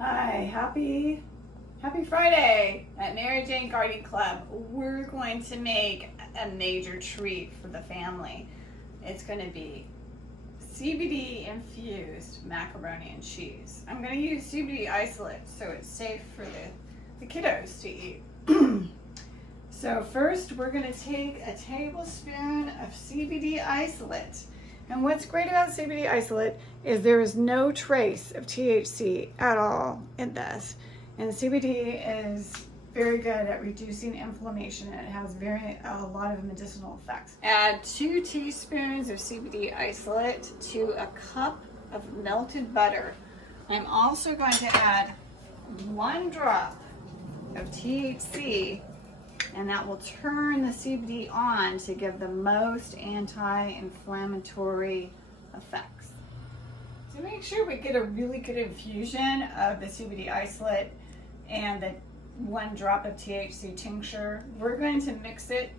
Hi, happy Friday at Mary Jane Garden Club. We're going to make a major treat for the family. It's going to be CBD infused macaroni and cheese. I'm going to use CBD isolate so it's safe for the kiddos to eat. So first we're going to take a tablespoon of CBD isolate. And what's great about CBD isolate is there is no trace of THC at all in this. And CBD is very good at reducing inflammation, and it has a lot of medicinal effects. Add 2 teaspoons of CBD isolate to a cup of melted butter. I'm also going to add 1 drop of THC, and that will turn the CBD on to give the most anti-inflammatory effects. So make sure we get a really good infusion of the CBD isolate and the 1 drop of THC tincture. We're going to mix it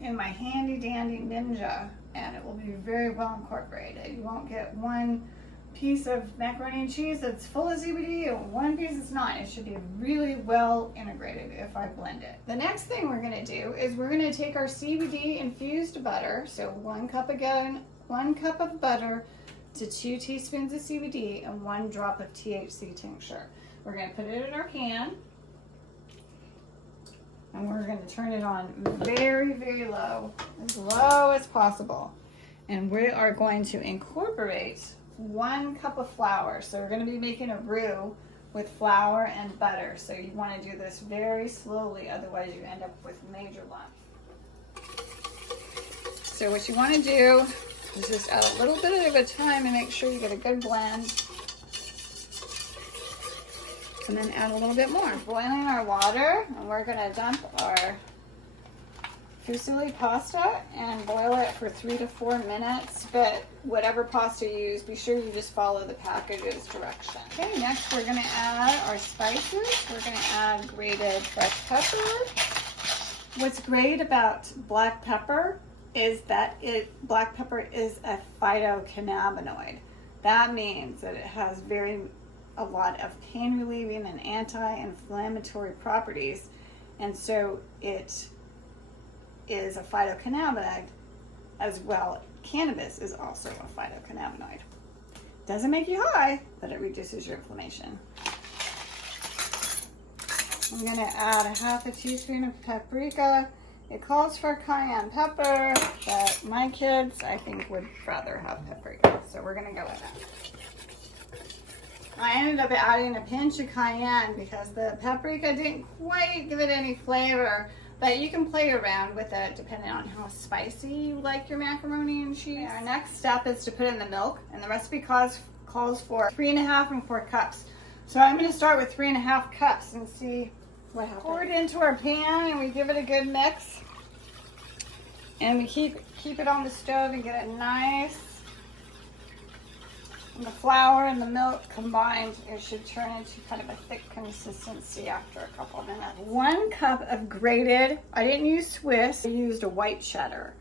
in my handy dandy Ninja, and it will be very well incorporated. You won't get 1 piece of macaroni and cheese that's full of CBD and 1 piece that's not. It should be really well integrated if I blend it. The next thing we're going to do is we're going to take our CBD infused butter, so 1 cup again, 1 cup of butter to 2 teaspoons of CBD and 1 drop of THC tincture. We're going to put it in our pan, and we're going to turn it on very, very low, as low as possible. And we are going to incorporate 1 cup of flour. So we're going to be making a roux with flour and butter. So you want to do this very slowly, otherwise you end up with major lumps. So what you want to do is just add a little bit at a time and make sure you get a good blend. And then add a little bit more. Boiling our water, and we're going to dump our fusilli pasta and boil it for 3 to 4 minutes, but whatever pasta you use, be sure you just follow the package's direction. Okay, next we're going to add our spices. We're going to add grated fresh pepper. What's great about black pepper is that black pepper is a phytocannabinoid. That means that it has a lot of pain relieving and anti-inflammatory properties, and so it is a phytocannabinoid as well. Cannabis is also a phytocannabinoid. Doesn't make you high, but it reduces your inflammation. I'm going to add a 1/2 teaspoon of paprika. It calls for cayenne pepper, but my kids, I think, would rather have paprika, so we're going to go with that. I ended up adding a pinch of cayenne because the paprika didn't quite give it any flavor, but you can play around with it depending on how spicy you like your macaroni and cheese. Our next step is to put in the milk, and the recipe calls for 3.5 and 4 cups. So I'm going to start with 3.5 cups and see what happens. Pour it into our pan and we give it a good mix. And we keep it on the stove and get it nice. And the flour and the milk combined, it should turn into kind of a thick consistency after a couple of minutes. 1 cup of grated, I didn't use Swiss, I used a white cheddar.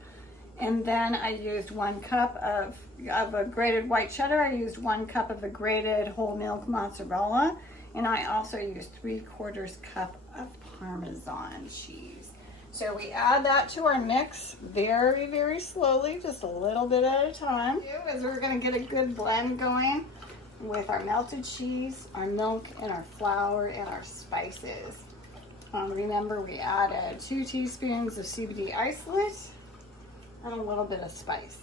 And then I used 1 cup of a grated white cheddar. I used 1 cup of a grated whole milk mozzarella. And I also used 3/4 cup of Parmesan cheese. So we add that to our mix very, very slowly, just a little bit at a time. As we're going to get a good blend going with our melted cheese, our milk, and our flour, and our spices. Remember, we added 2 teaspoons of CBD isolate and a little bit of spice.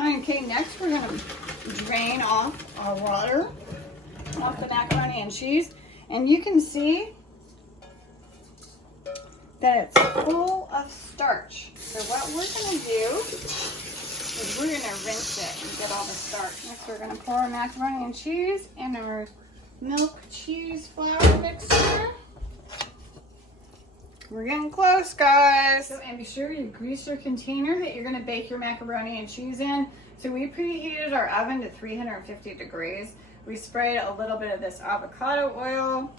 Okay, next we're going to drain off our water off the macaroni and cheese, and you can see that it's full of starch. So what we're going to do is we're going to rinse it and get all the starch. Next we're going to pour our macaroni and cheese in our milk cheese flour mixture. We're getting close, guys. And be sure you grease your container that you're going to bake your macaroni and cheese in. So we preheated our oven to 350 degrees. We sprayed a little bit of this avocado oil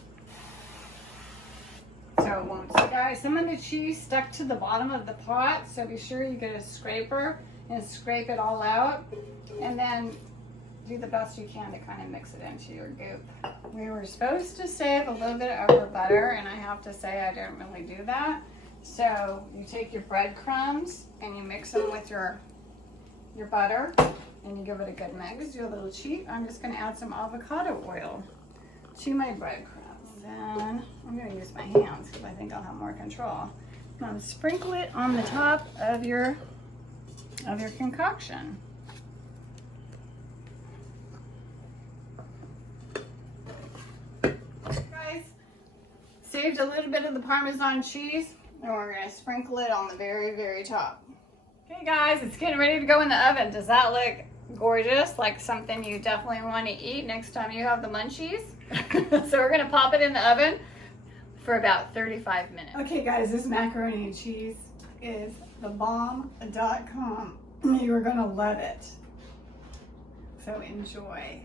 so it won't stick. Guys, some of the cheese stuck to the bottom of the pot, so be sure you get a scraper and scrape it all out. And then do the best you can to kind of mix it into your goop. We were supposed to save a little bit over butter, and I have to say I didn't really do that. So you take your breadcrumbs and you mix them with your butter, and you give it a good mix. Do a little cheat. I'm just going to add some avocado oil to my breadcrumbs. Then I'm going to use my hands because I think I'll have more control. Now sprinkle it on the top of your concoction. Guys, saved a little bit of the Parmesan cheese, and we're going to sprinkle it on the very, very top. Okay guys, it's getting ready to go in the oven. Does that look gorgeous? Like something you definitely want to eat next time you have the munchies? So we're going to pop it in the oven for about 35 minutes. Okay guys, this macaroni and cheese is the bomb.com. You are going to love it. So enjoy.